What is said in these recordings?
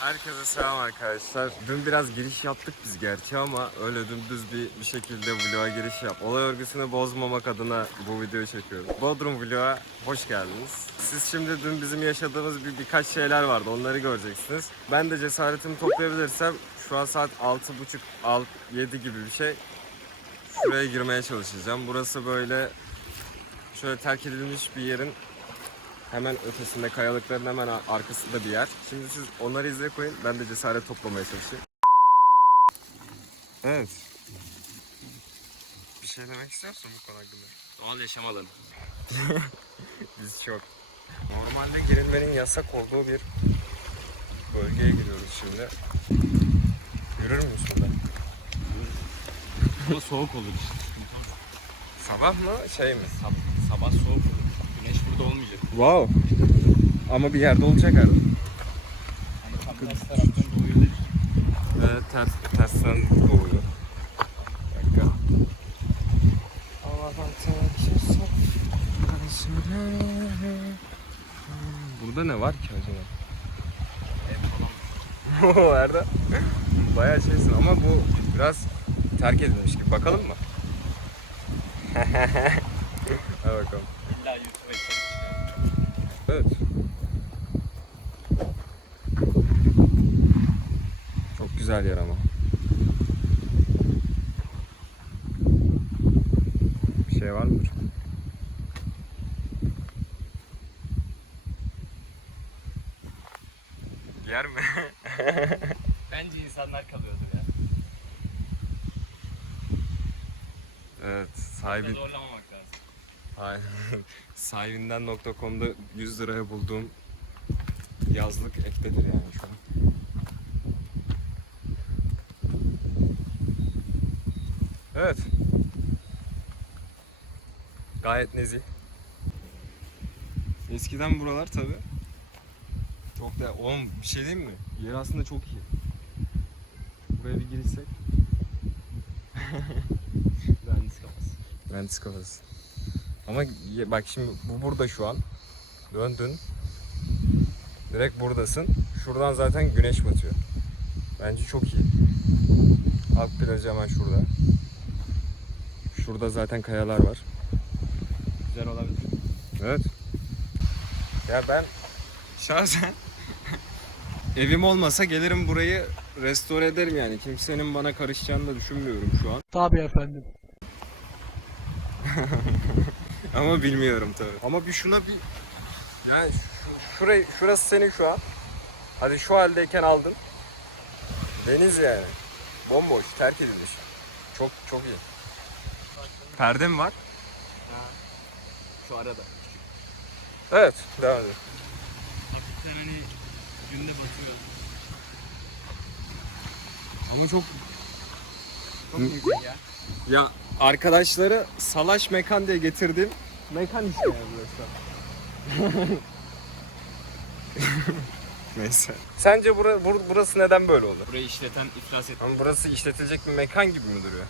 Herkese selam arkadaşlar. Dün biraz giriş yaptık biz gerçi ama öyle dümdüz bir, bir şekilde vloga giriş yap. Olay örgüsünü bozmamak adına bu videoyu çekiyorum. Bodrum vloga hoş geldiniz. Siz şimdi dün bizim yaşadığımız bir birkaç şeyler vardı. Onları göreceksiniz. Ben de cesaretimi toplayabilirsem şu an saat 6.30 7 gibi bir şey. Şuraya girmeye çalışacağım. Burası böyle şöyle terk edilmiş bir yerin hemen ötesinde kayalıkların hemen arkasında bir yer. Şimdi siz onları izle koyun. Ben de cesaret toplamaya çalışayım. Evet. Bir şey demek istiyorsun bu konu hakkında? Doğal yaşam alanı. Biz çok. Normalde girilmenin yasak olduğu bir bölgeye giriyoruz şimdi. Yürür müyüz burada? Ama soğuk olur işte. Sabah mı şey mi? Sab- sabah soğuk olur. Burada olmayacak. Wow. Ama bir yerde olacak herhalde. Hani tam ters taraftan doğuyor. Evet ters, tersten doğuyor. Bir dakika. Burada ne var ki acaba? Erdem. Bayağı şeysin ama bu biraz terk edilmiş gibi. Bakalım mı? Hadi bakalım. İlla YouTube'a eklemiş. Evet. Çok güzel yer ama. Bir şey var mıdır? Yer mi? Bence insanlar kalıyordur ya. evet, Çok sahibi da zorlamamak lazım. Aynen. Sahibinden.com'da 100 liraya bulduğum yazlık ektedir yani şu an. Evet. Gayet nezih. Eskiden buralar tabi. Çok da oğlum bir şey diyeyim mi? Yer aslında çok iyi. Buraya bir girsek. Mühendis kafası. Mühendis kafası. Ama bak şimdi bu burada şu an. Döndün. Direkt buradasın. Şuradan zaten güneş batıyor. Bence çok iyi. Halk plajı hemen şurada. Şurada zaten kayalar var. Güzel olabilir. Evet. Ya ben şahsen evim olmasa gelirim burayı restore ederim yani. Kimsenin bana karışacağını da düşünmüyorum şu an. Tabii efendim. Ama bilmiyorum tabii. Ama bir şuna bir yani şu- şurayı şurası senin şu an. Hadi şu haldeyken aldın. Deniz yani. Bomboş, terk edilmiş. Çok çok iyi. Perde mi var? Ha. Şu arada. Evet, devam edelim. Hafiften hani günde batıyor. Ama çok Çok güzel ya. ya arkadaşları salaş mekan diye getirdim. Mekan işte yani burası. Neyse. Sence bura, bur- burası neden böyle oldu? Burayı işleten iflas etti. Ama burası işletilecek bir mekan gibi mi duruyor?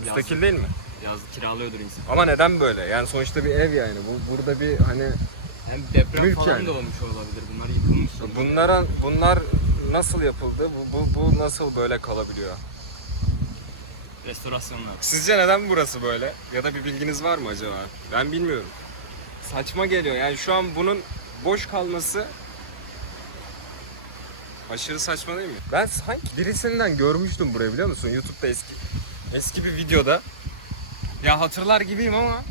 Müstakil değil mi? Yazdı kiralıyordur insan. Ama neden böyle? Yani sonuçta bir ev yani. Bu burada bir hani Hem deprem Mülk falan yani. da olmuş olabilir. Bunlar yıkılmış. bunlara bunlar nasıl yapıldı? Bu, bu, bu nasıl böyle kalabiliyor? Restorasyonlar. Sizce neden burası böyle? Ya da bir bilginiz var mı acaba? Ben bilmiyorum. Saçma geliyor. Yani şu an bunun boş kalması aşırı saçma değil mi? Ben sanki birisinden görmüştüm burayı biliyor musun? YouTube'da eski eski bir videoda. Ya hatırlar gibiyim ama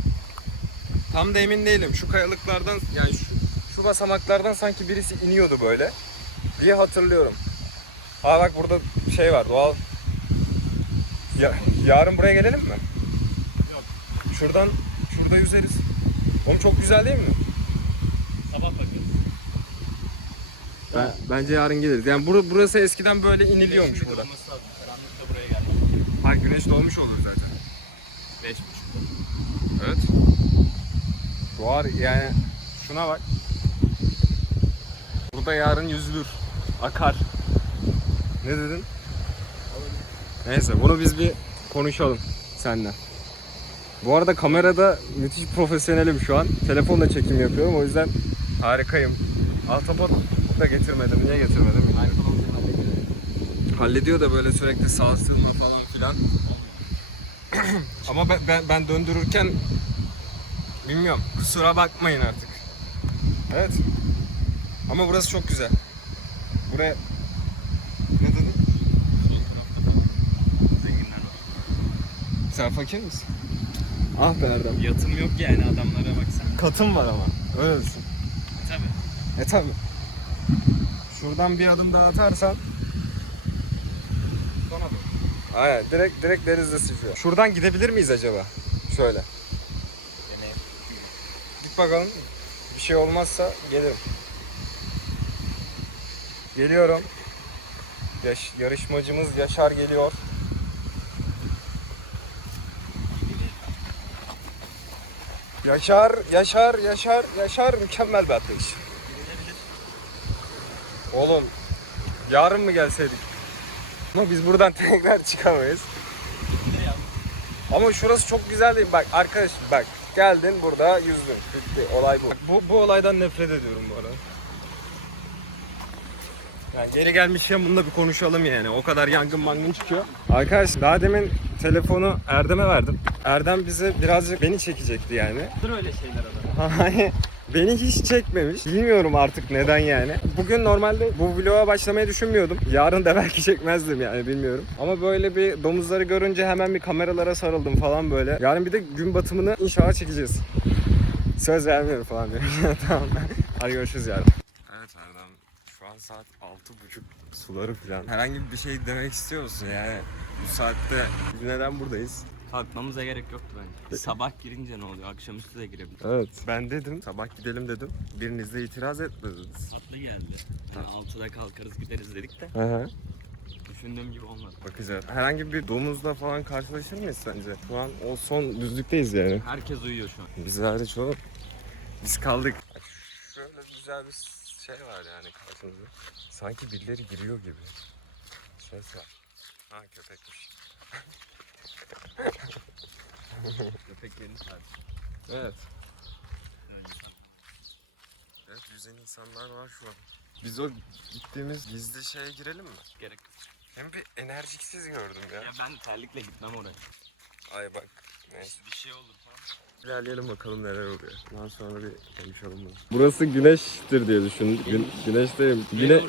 tam da emin değilim. Şu kayalıklardan yani şu, şu basamaklardan sanki birisi iniyordu böyle diye hatırlıyorum. Aa bak burada şey var doğal ya, yarın buraya gelelim mi? Yok. Şuradan, şurada yüzeriz. Oğlum çok güzel değil mi? Sabah bakıyoruz. Ben, bence yarın geliriz. Yani bur- burası eskiden böyle iniliyormuş burada. doğması lazım. Karanlıkta buraya geldik. Ha güneş doğmuş olur zaten. Beş buçuk. Evet. Doğar yani şuna bak. Burada yarın yüzülür. Akar. Ne dedin? Neyse bunu biz bir konuşalım seninle. Bu arada kamerada müthiş profesyonelim şu an. Telefonla çekim yapıyorum o yüzden harikayım. Altapot da getirmedim. Niye getirmedim? bilmiyorum. iPhone 11 Hallediyor da böyle sürekli sarsılma falan filan. Ama ben, ben, ben döndürürken bilmiyorum. Kusura bakmayın artık. Evet. Ama burası çok güzel. Buraya ne dedin? Sen fakir misin? Ah be Erdem. Yatım yok yani adamlara baksana. Katım var ama. Öyle misin? Tabii. E tabi. Şuradan bir adım daha atarsan. Aynen direkt direkt denizde sıçıyor. Şuradan gidebilir miyiz acaba? Şöyle. Deneyim. Git bakalım. Bir şey olmazsa gelirim. Geliyorum. Yaş- yarışmacımız Yaşar geliyor. Yaşar, Yaşar, Yaşar, Yaşar mükemmel bir atlayış. Oğlum yarın mı gelseydik? Ama biz buradan tekrar çıkamayız. Ama şurası çok güzel değil. Bak arkadaş bak geldin burada yüzdün. Bitti. Olay bu. Bu, bu olaydan nefret ediyorum bu arada. Yani geri gelmişken bununla bir konuşalım yani. O kadar yangın mangın çıkıyor. Arkadaş daha demin telefonu Erdem'e verdim. Erdem bize birazcık beni çekecekti yani. Dur öyle şeyler adam. Beni hiç çekmemiş. Bilmiyorum artık neden yani. Bugün normalde bu vloga başlamayı düşünmüyordum. Yarın da belki çekmezdim yani bilmiyorum. Ama böyle bir domuzları görünce hemen bir kameralara sarıldım falan böyle. Yarın bir de gün batımını inşallah çekeceğiz. Söz vermiyorum falan diyorum. tamam. Hadi görüşürüz yarın. Evet Erdem. Şu an saat altı buçuk suları falan. Herhangi bir şey demek istiyor musun yani? Bu saatte neden buradayız? Kalkmamıza gerek yoktu bence. Sabah girince ne oluyor? Akşamüstü de girebilir. Evet. Ben dedim sabah gidelim dedim. Biriniz de itiraz etmediniz. Tatlı geldi. Yani altıda kalkarız gideriz dedik de Hı hı. düşündüğüm gibi olmadı. Bakacağız. Herhangi bir domuzla falan karşılaşır mıyız sence? Şu an o son düzlükteyiz yani. Herkes uyuyor şu an. Biz hariç o. Biz kaldık. Şöyle güzel bir şey var yani karşımızda. Sanki birileri giriyor gibi. Ses var. Ha köpekmiş. Köpeklerin saati. Evet. Evet yüzen insanlar var şu an. Biz o gittiğimiz gizli şeye girelim mi? Gerek yok. Hem bir enerjiksiz gördüm ya. Ya ben terlikle gitmem oraya. Ay bak. Neyse. Bir şey olur falan. İlerleyelim bakalım neler oluyor. Daha sonra bir konuşalım bunu. Burası güneştir diye düşün. Gün, güneş değil. Güne...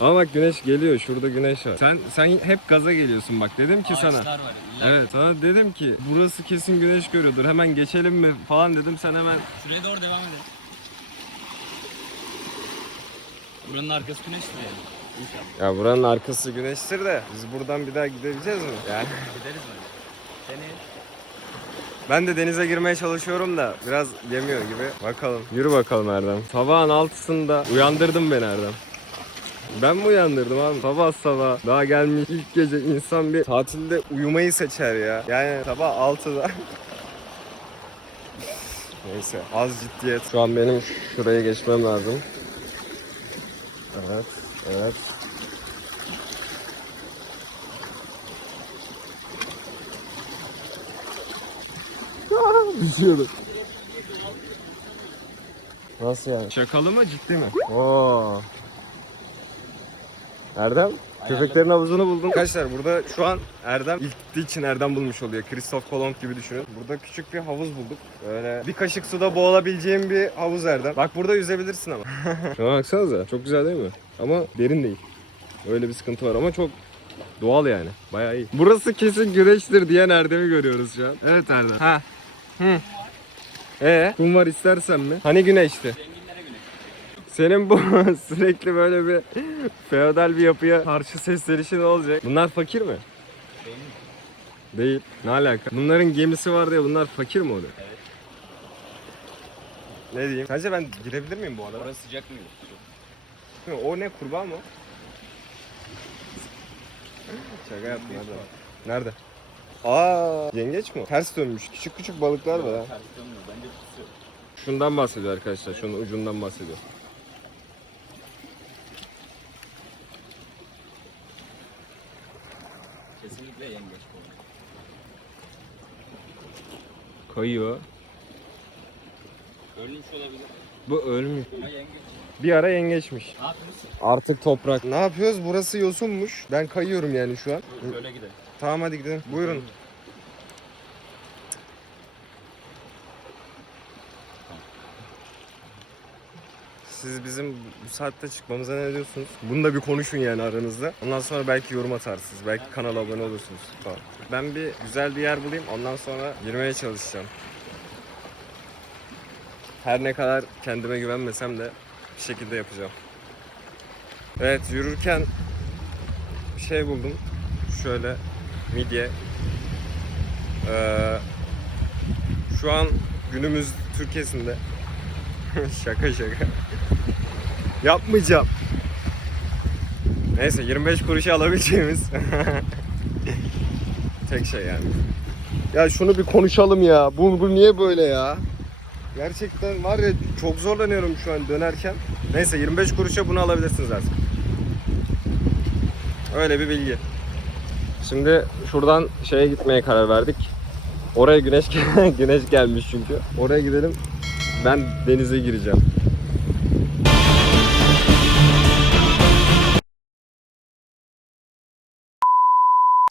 Ama bak güneş geliyor. Şurada güneş var. Sen sen hep gaza geliyorsun bak. Dedim ki sana. Ağaçlar var. illa. Evet sana dedim ki burası kesin güneş görüyordur. Hemen geçelim mi falan dedim. Sen hemen Şuraya doğru devam edelim. Buranın arkası güneştir yani. İnşallah. ya buranın arkası güneştir de biz buradan bir daha gidebileceğiz mi? Yani Gideriz mi? Seni ben de denize girmeye çalışıyorum da biraz yemiyor gibi. Bakalım. Yürü bakalım Erdem. Sabahın altısında uyandırdın beni Erdem. Ben mi uyandırdım abi? Sabah sabah daha gelmiş ilk gece insan bir tatilde uyumayı seçer ya. Yani sabah 6'da. Neyse az ciddiyet. Şu an benim şuraya geçmem lazım. Evet, evet. Düşüyordum. Nasıl yani? Şakalı mı ciddi mi? Oo. Erdem köpeklerin havuzunu buldum. Arkadaşlar burada şu an Erdem ilk gittiği için Erdem bulmuş oluyor. Christoph Kolomb gibi düşünün. Burada küçük bir havuz bulduk. Böyle bir kaşık suda boğulabileceğim bir havuz Erdem. Bak burada yüzebilirsin ama. Şuna baksanıza çok güzel değil mi? Ama derin değil. Öyle bir sıkıntı var ama çok doğal yani. Bayağı iyi. Burası kesin güneştir diyen Erdem'i görüyoruz şu an. Evet Erdem. Ha. Hı. Ee, kum var istersen mi? Hani güneşti? Senin bu sürekli böyle bir feodal bir yapıya karşı seslenişi ne olacak? Bunlar fakir mi? Değil. Ne alaka? Bunların gemisi var diye bunlar fakir mi oluyor? Evet. Ne diyeyim? Sence ben girebilir miyim bu adama? Orası sıcak mıydı? O ne kurbağa mı? o? Şaka yaptım nerede? Nerede? Aa, yengeç mi? Ters dönmüş. Küçük küçük balıklar var ha. Ters dönmüyor. Bence kusuyor. Şundan bahsediyor arkadaşlar. Şunun ucundan bahsediyor. Kesinlikle yengeç bu. Kayıyor. Ölmüş olabilir. Bu ölmüş. Ama yengeç. Bir ara yengeçmiş. Ne yapıyorsun? Artık toprak. Ne yapıyoruz? Burası yosunmuş. Ben kayıyorum yani şu an. Böyle gidelim. Tamam hadi gidelim. Buyurun. Siz bizim bu saatte çıkmamıza ne diyorsunuz? Bunu da bir konuşun yani aranızda. Ondan sonra belki yorum atarsınız. Belki kanala abone olursunuz falan. Ben bir güzel bir yer bulayım. Ondan sonra girmeye çalışacağım. Her ne kadar kendime güvenmesem de bir şekilde yapacağım. Evet yürürken bir şey buldum. Şöyle midye. Ee, şu an günümüz Türkiye'sinde şaka şaka. Yapmayacağım. Neyse 25 kuruşa alabileceğimiz tek şey yani. Ya şunu bir konuşalım ya. Bu, bu niye böyle ya? Gerçekten var ya çok zorlanıyorum şu an dönerken. Neyse 25 kuruşa bunu alabilirsiniz artık. Öyle bir bilgi. Şimdi şuradan şeye gitmeye karar verdik. Oraya güneş güneş gelmiş çünkü. Oraya gidelim. Ben denize gireceğim.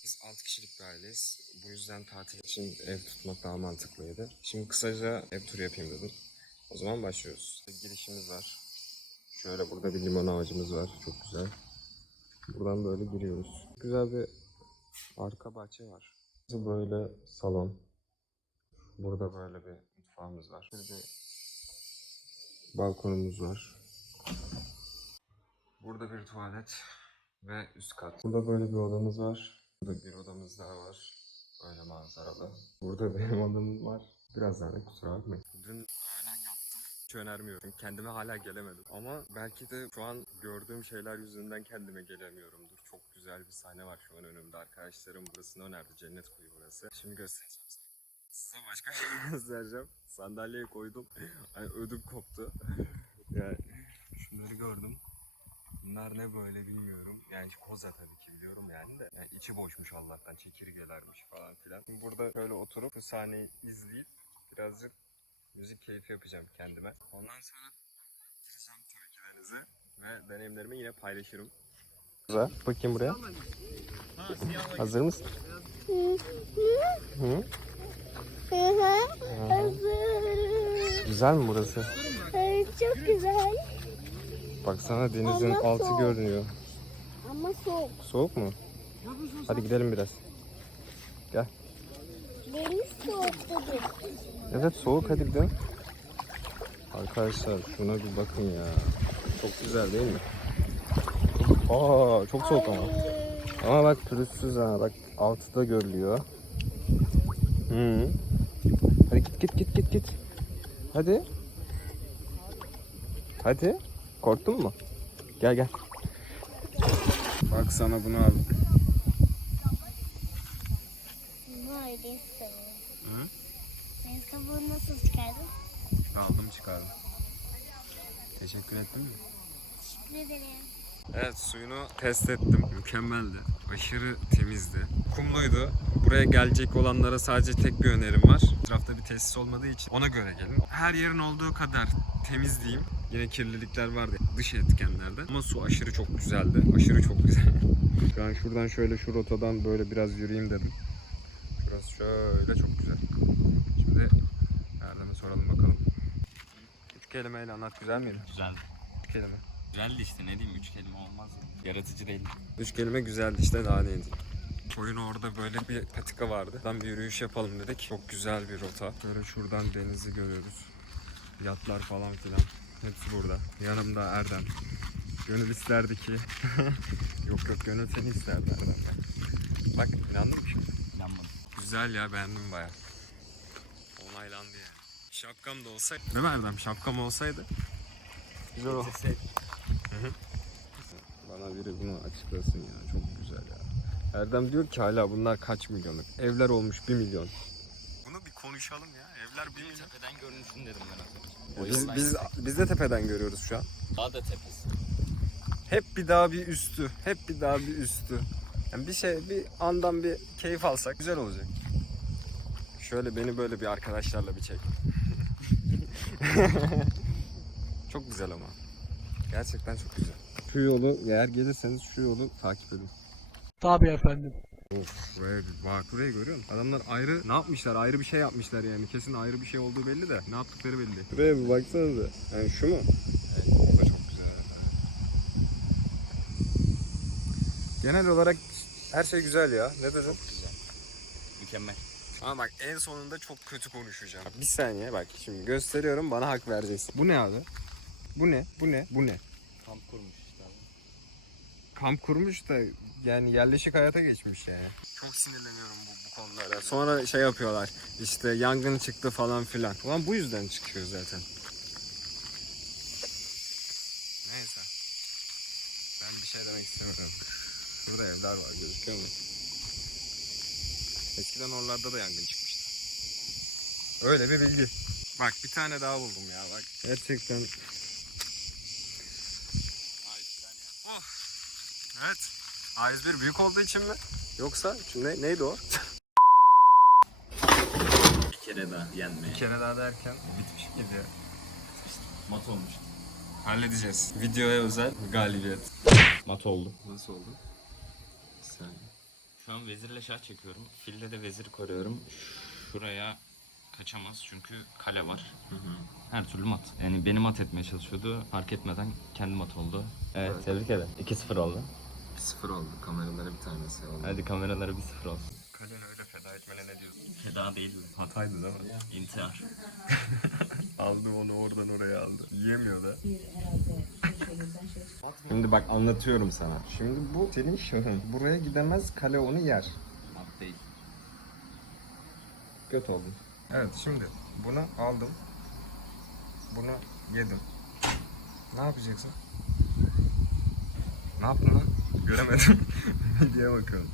Biz 6 kişilik bir aileyiz. Bu yüzden tatil için ev tutmak daha mantıklıydı. Şimdi kısaca ev turu yapayım dedim. O zaman başlıyoruz. Girişimiz var. Şöyle burada bir limon ağacımız var. Çok güzel. Buradan böyle giriyoruz. Güzel bir arka bahçe var. Böyle salon. Burada böyle bir mutfağımız var. Burada balkonumuz var. Burada bir tuvalet ve üst kat. Burada böyle bir odamız var. Burada bir odamız daha var. Böyle manzaralı. Burada benim odam var. Biraz daha kusura bakmayın. Dün öğlen yattım. Hiç önermiyorum. Kendime hala gelemedim. Ama belki de şu an gördüğüm şeyler yüzünden kendime gelemiyorumdur. Çok güzel bir sahne var şu an önümde. Arkadaşlarım burasını önerdi. Cennet koyu burası. Şimdi göstereceğim size. Başka şey göstereceğim. Sandalyeye koydum. Hani ödüm koptu. Yani şunları gördüm. Bunlar ne böyle bilmiyorum. Yani koza tabii ki biliyorum yani de. Yani içi boşmuş Allah'tan. Çekirgelermiş falan filan. Şimdi burada böyle oturup bu sahneyi izleyip birazcık müzik keyfi yapacağım kendime. Ondan sonra gireceğim denize. Ve deneyimlerimi yine paylaşırım. Güzel. Bakayım buraya. Hazır mısın? Hı? Güzel mi burası? Evet, çok güzel Baksana denizin Ama altı soğuk. görünüyor. ama soğuk. Soğuk mu? Hadi gidelim biraz. Deniz soğuk dedi. Evet soğuk hadi gidelim. Arkadaşlar şuna bir bakın ya. Çok güzel değil mi? Aa çok soğuk ama. Ama bak pürüzsüz ha. Bak altı da görülüyor. Hı. Hadi git git git git git. Hadi. Hadi. Korktun mu? Gel gel. Bak sana bunu al. Vay deniz kabuğu. Hı? Deniz kabuğunu nasıl çıkardın? Aldım çıkardım. Teşekkür ettin mi? Teşekkür ederim. Evet suyunu test ettim. Mükemmeldi. Aşırı temizdi. Kumluydu. Buraya gelecek olanlara sadece tek bir önerim var. Etrafta bir tesis olmadığı için ona göre gelin. Her yerin olduğu kadar temiz diyeyim. Yine kirlilikler vardı dış etkenlerde. Ama su aşırı çok güzeldi. Aşırı çok güzel. Şu an şuradan şöyle şu rotadan böyle biraz yürüyeyim dedim. Şurası şöyle çok güzel. Şimdi Erdem'e soralım bakalım. Üç kelimeyle anlat güzel miydi? Güzel. Üç kelime. Güzeldi işte ne diyeyim üç kelime olmaz ya. Yaratıcı değil. Üç kelime güzeldi işte daha neydi. Koyun orada böyle bir patika vardı. Buradan bir yürüyüş yapalım dedik. Çok güzel bir rota. Böyle şuradan denizi görüyoruz. Yatlar falan filan. Hepsi burada. Yanımda Erdem. Gönül isterdi ki. yok yok Gönül seni isterdi Erdem. Bak inandın mı şimdi? İnanmadım. Güzel ya beğendim baya. Onaylandı yani. Şapkam da olsaydı. Değil mi Erdem? Şapkam olsaydı. Güzel olur. Bana biri bunu açıklasın ya. Çok güzel ya. Erdem diyor ki hala bunlar kaç milyonluk? Evler olmuş 1 milyon. Bunu bir konuşalım ya. Evler 1 milyon. Tepeden görünüşünü dedim ben. Biz, biz, biz de tepeden görüyoruz şu an. Daha da tepesi. Hep bir daha bir üstü. Hep bir daha bir üstü. Yani bir şey, bir andan bir keyif alsak güzel olacak. Şöyle beni böyle bir arkadaşlarla bir çek. Çok güzel ama. Gerçekten çok güzel. Şu yolu eğer gelirseniz şu yolu takip edin. Tabii efendim. Of buraya bir bak burayı görüyor musun? Adamlar ayrı ne yapmışlar? Ayrı bir şey yapmışlar yani. Kesin ayrı bir şey olduğu belli de ne yaptıkları belli. Buraya bir baksanıza. Yani şu mu? Evet, çok güzel. Genel olarak her şey güzel ya. Ne dedin? Mükemmel. Ama bak en sonunda çok kötü konuşacağım. Bir saniye bak şimdi gösteriyorum bana hak vereceksin. Bu ne abi? Bu ne? Bu ne? Bu ne? Kamp kurmuş. Kamp kurmuş da yani yerleşik hayata geçmiş yani. Çok sinirleniyorum bu, bu konulara. Sonra şey yapıyorlar işte yangın çıktı falan filan. Ulan bu yüzden çıkıyor zaten. Neyse. Ben bir şey demek istemiyorum. Burada evler var gözüküyor mu? Eskiden oralarda da yangın çıkmıştı. Öyle bir bilgi. Bak bir tane daha buldum ya bak. Gerçekten Evet. A101 büyük olduğu için mi? Yoksa ne, neydi o? Bir kere daha yenmeye. Bir kere daha derken bitmiş gibi. Mat olmuş. Halledeceğiz. Videoya özel galibiyet. Mat oldu. Nasıl oldu? Saniye. Şu an vezirle şah çekiyorum. Filde de vezir koruyorum. Şuraya kaçamaz çünkü kale var. Her türlü mat. Yani beni mat etmeye çalışıyordu. Fark etmeden kendi mat oldu. Evet, Evet. tebrik ederim. 2-0 oldu. 1-0 oldu. Kameralara bir tanesi oldu. Hadi kameralara 1-0 olsun. Kaleni öyle feda etmene ne diyorsun? Feda değil mi? Hataydı değil mi? İntihar. aldı onu oradan oraya aldı. Yiyemiyor da. Şimdi bak anlatıyorum sana. Şimdi bu senin şahın. Buraya gidemez kale onu yer. Mat değil. Göt oldum. Evet şimdi bunu aldım. Bunu yedim. Ne yapacaksın? Ne yaptın lan? Göremedim. diye bakıyorum.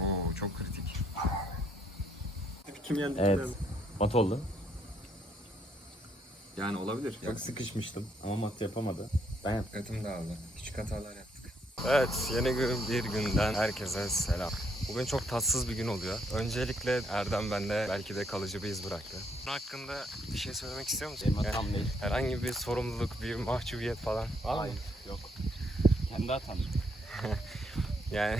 Oo çok kritik. Kim yendi? Evet. Mat oldu. Yani olabilir. Çok sıkışmıştım ama mat yapamadı. Ben yaptım. Etim dağıldı. Küçük hatalar yaptık. Evet, yeni gün bir günden herkese selam. Bugün çok tatsız bir gün oluyor. Öncelikle Erdem bende belki de kalıcı bir iz bıraktı. Bunun hakkında bir şey söylemek istiyor musun? Benim hatam değil. Herhangi bir sorumluluk, bir mahcubiyet falan var mı? Hayır, yok. Kendi hatam. Yani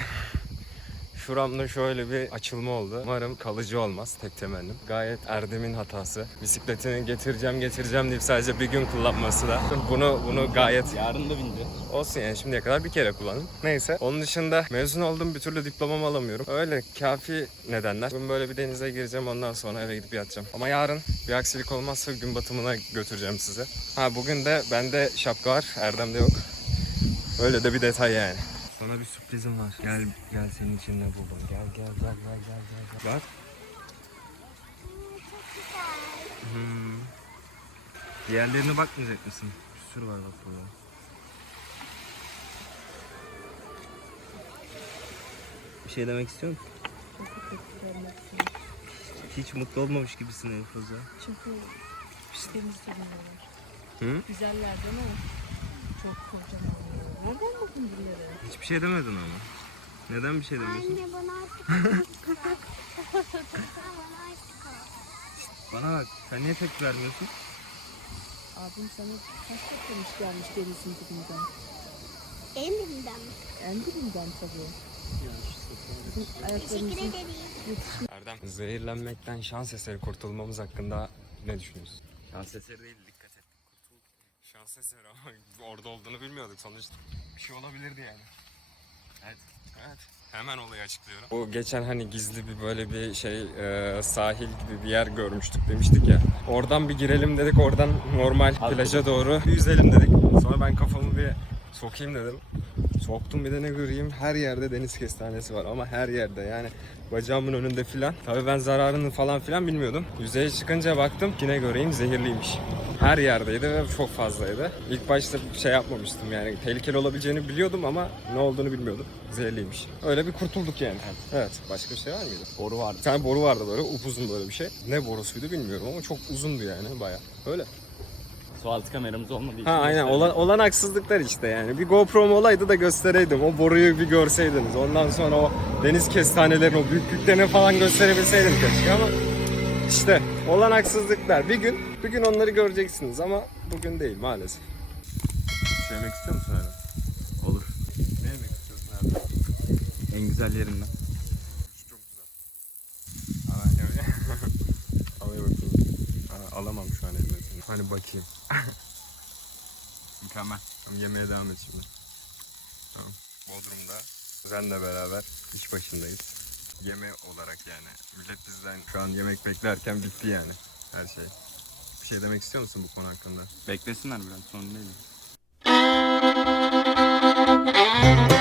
şuramda şöyle bir açılma oldu. Umarım kalıcı olmaz tek temennim. Gayet Erdem'in hatası. Bisikletini getireceğim getireceğim deyip sadece bir gün kullanması da. Bunu bunu gayet Yarın da bindi. Olsun yani şimdiye kadar bir kere kullandım. Neyse. Onun dışında mezun oldum bir türlü diplomamı alamıyorum. Öyle kafi nedenler. Bugün böyle bir denize gireceğim ondan sonra eve gidip yatacağım. Ama yarın bir aksilik olmazsa gün batımına götüreceğim size. Ha bugün de bende şapka var. Erdem'de yok. Öyle de bir detay yani. Sana bir sürprizim var. Gel gel senin için ne buldum. Gel gel gel gel gel gel. gel. Bak. Hmm. Diğerlerine bakmayacak mısın? Bir sürü var bak burada. Bir şey demek istiyor musun? Hiç mutlu olmamış gibisin fazla. Çünkü temiz durumlar. Hı? Güzeller değil mi? Çok kocaman. Buldun bunları? Hiçbir şey demedin ama. Neden bir şey demiyorsun? Anne bana artık bana bak, sen niye tepki vermiyorsun? Abim sana kaç toplamış gelmiş denizin dibinden. Elimden mi? En dibinden tabii. Bizim Teşekkür ayaklarımızın ederim. yetişmiş. Erdem, zehirlenmekten şans eseri kurtulmamız hakkında ne düşünüyorsun? Şans eseri değil, dikkat et. Şans eseri ama orada olduğunu bilmiyorduk sonuçta. Bir şey olabilirdi yani. Evet. Evet. Hemen olayı açıklıyorum. Bu geçen hani gizli bir böyle bir şey e, sahil gibi bir yer görmüştük demiştik ya. Oradan bir girelim dedik oradan normal plaja doğru bir yüzelim dedik. Sonra ben kafamı bir sokayım dedim. Soktum bir de ne göreyim her yerde deniz kestanesi var ama her yerde yani bacağımın önünde filan. Tabii ben zararını falan filan bilmiyordum. Yüzeye çıkınca baktım yine göreyim zehirliymiş. Her yerdeydi ve çok fazlaydı. İlk başta şey yapmamıştım yani tehlikeli olabileceğini biliyordum ama ne olduğunu bilmiyordum. Zehirliymiş. Öyle bir kurtulduk yani. Evet. Başka bir şey var mıydı? Boru vardı. Bir tane boru vardı böyle upuzun böyle bir şey. Ne borusuydu bilmiyorum ama çok uzundu yani baya. Öyle. Su altı kameramız olmadığı için. Ha aynen gösterdim. olan, olan haksızlıklar işte yani. Bir GoPro'm olaydı da göstereydim. O boruyu bir görseydiniz. Ondan sonra o deniz kestanelerin o büyüklüklerini falan gösterebilseydim keşke ama işte olan haksızlıklar. Bir gün bir gün onları göreceksiniz ama bugün değil maalesef. yemek istiyor musun hala? Olur. Ne yemek istiyorsun hala? En güzel yerinden. Şu çok güzel. Aa, yemeği. Alayım bakayım. Aa, alamam şu an elime. Hani bakayım. Mükemmel. Tamam, yemeğe devam et şimdi. Tamam. Bodrum'da Kuzenle beraber iş başındayız. Yeme olarak yani. Millet bizden şu an yemek beklerken bitti yani her şey. Bir şey demek istiyor musun bu konu hakkında? Beklesinler biraz sorun değil.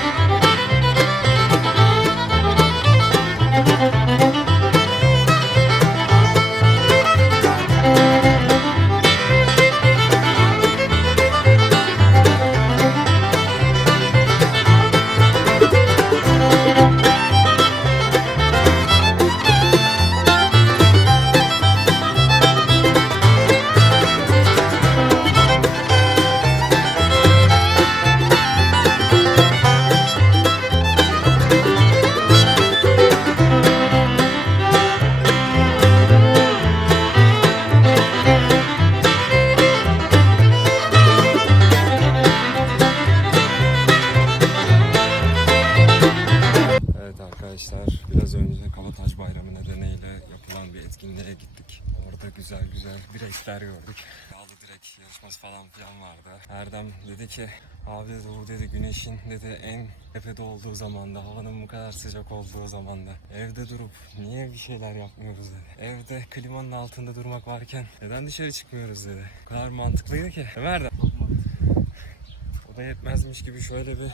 güzel güzel direkler gördük. Yağlı direk yarışması falan filan vardı. Erdem dedi ki abi dedi bu dedi güneşin dedi en tepede olduğu zamanda havanın bu kadar sıcak olduğu zamanda evde durup niye bir şeyler yapmıyoruz dedi. Evde klimanın altında durmak varken neden dışarı çıkmıyoruz dedi. O kadar mantıklıydı ki. Erdem? O da yetmezmiş gibi şöyle bir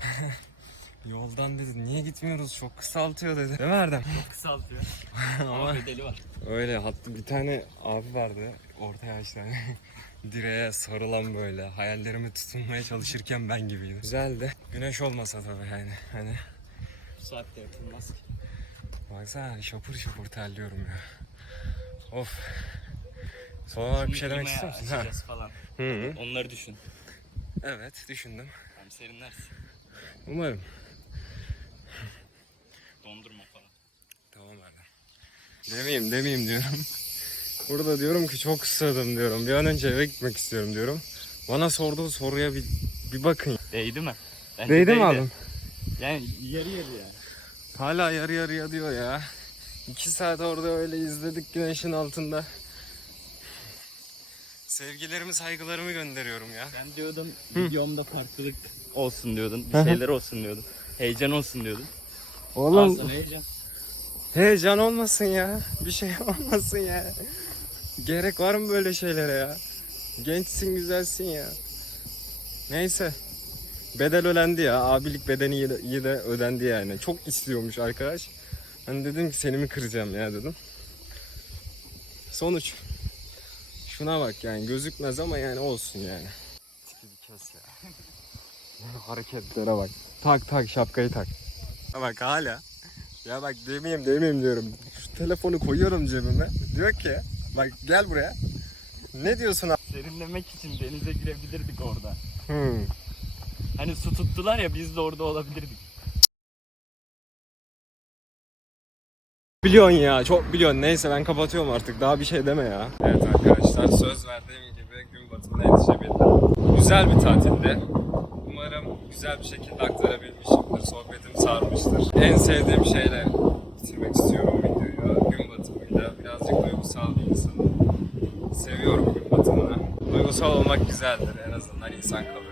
Yoldan dedi niye gitmiyoruz çok kısaltıyor dedi. Değil mi Erdem? Kısaltıyor. Ama bedeli var. öyle hatta bir tane abi vardı orta yaşlı direğe sarılan böyle hayallerimi tutunmaya çalışırken ben gibiydi. Güzeldi. Güneş olmasa tabii yani hani Bu saatte yapılmaz ki. baksana şapur şapur terliyorum ya. Of. Son olarak bir şey demek istiyor musun? Ha. falan. Hı -hı. Onları düşün. Evet düşündüm. Hem serinlersin. Umarım. Dondurma falan. Tamam Erdem. Demeyeyim demeyeyim diyorum. Burada diyorum ki çok susadım diyorum. Bir an önce eve gitmek istiyorum diyorum. Bana sorduğu soruya bir, bir bakın. Değdi mi? Bence Değdi mi oğlum? Yani yarı yarı yani. Hala yarı yarıya diyor ya. İki saat orada öyle izledik güneşin altında. Sevgilerimi saygılarımı gönderiyorum ya. Ben diyordum videomda farklılık olsun diyordun. Bir şeyler olsun diyordun. Heyecan olsun diyordun. Oğlum heyecan. heyecan olmasın ya. Bir şey olmasın ya. Gerek var mı böyle şeylere ya? Gençsin güzelsin ya. Neyse. Bedel ödendi ya. Abilik bedeni iyi de, iyi de ödendi yani. Çok istiyormuş arkadaş. Hani dedim ki seni mi kıracağım ya dedim. Sonuç. Şuna bak yani gözükmez ama yani olsun yani. Tipi bir kes ya. Hareketlere bak. Tak tak şapkayı tak. Bak hala. Ya bak demeyeyim demeyeyim diyorum. Şu telefonu koyuyorum cebime. Diyor ki bak gel buraya. Ne diyorsun abi? Serinlemek için denize girebilirdik orada. Hmm. Hani su tuttular ya biz de orada olabilirdik. Biliyorsun ya çok biliyorsun. Neyse ben kapatıyorum artık. Daha bir şey deme ya. Evet arkadaşlar söz verdiğim gibi gün batımına yetişebildim. Güzel bir tatildi. Güzel bir şekilde aktarabilmişimdir. Sohbetim sarmıştır. En sevdiğim şeyle bitirmek istiyorum videoyu. Gün batımıyla. Birazcık duygusal bir insanım. Seviyorum gün batımını. Duygusal olmak güzeldir. En azından insan kalıyor.